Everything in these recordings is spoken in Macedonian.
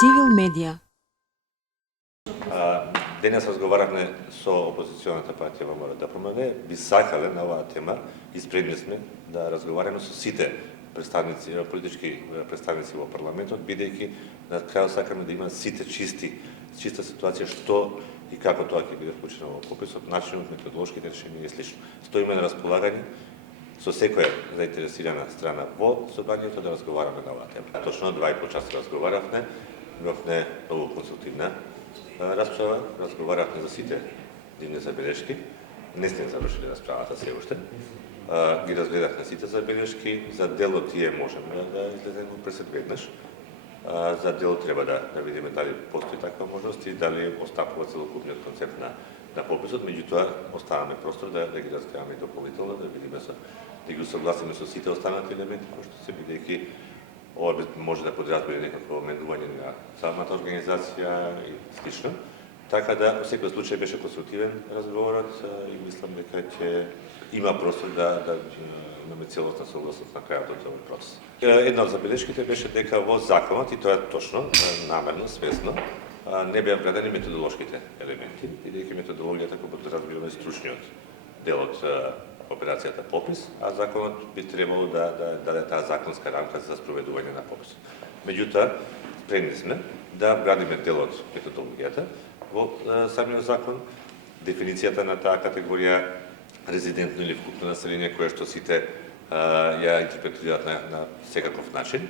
Цивил медија. Денес разговаравме со опозиционата партија ВМРО да промене, би сакале на оваа тема, испредни сме да разговараме со сите представници, политички представници во парламентот, бидејќи на крај сакаме да има сите чиста ситуација што и како тоа ќе биде вклучено во пописот, начинот, методолошките решенија и слично. Стоиме на располагање со секоја заинтересирана страна во собранието да разговараме на оваа тема. Точно 2,5 часа разговаравме, имавме многу консултивна расправа, разговаравме за сите дивни забелешки. Не сме завршили расправата се уште. Ги разгледавме сите забелешки, за дел од тие можеме да излеземе пресед веднаш. За дел треба да видиме дали постои таква можност и дали остапува целокупниот концепт на пописот, меѓутоа оставаме простор да ги разгледаме дополнително, да видиме да ги усогласиме со сите останати елементи кои што се, бидејќи ова може да подразбира некакво менување на самата организација и слично. Така да, во секој случај беше конструктивен разговорот и мислам дека ќе има простор да имаме целосна согласност на крајот од овој процес. Една од забелешките беше дека во законот, и тоа е точно, намерно, свесно, не беа вградени методолошките елементи, бидејќи методологијата како подразбираме стручниот дел од операцијата попис, а законот би требало да даде таа законска рамка за спроведување на пописот. Меѓутоа, спремни сме да вградиме дел од методологијата во самиот закон, дефиницијата на таа категорија резидентно или вкупно население, кое што сите ја интерпретираат на секаков начин,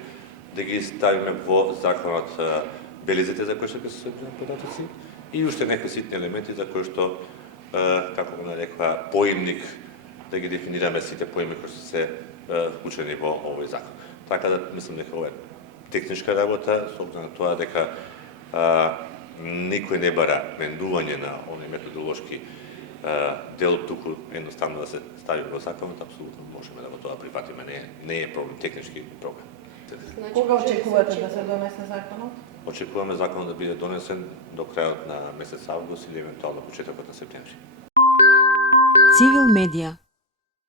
да ги ставиме во законот белезите за кои што ќе се соединат податоци и уште некои ситни елементи за кои што, како го нарекува, поимник, да ги дефинираме сите поими кои што се вклучени во овој закон. Така да мислам дека ова е техничка работа, со оглед на тоа дека никој не бара мендување на оној методолошки дел, туку едноставно да се стави во законот, апсолутно можеме да го тоа прифатиме, не е проблем, технички проблем. Кога очекувате да се донесе законот? Очекуваме законот да биде донесен до крајот на месец август или евентуално почетокот на септември. Цивил медија.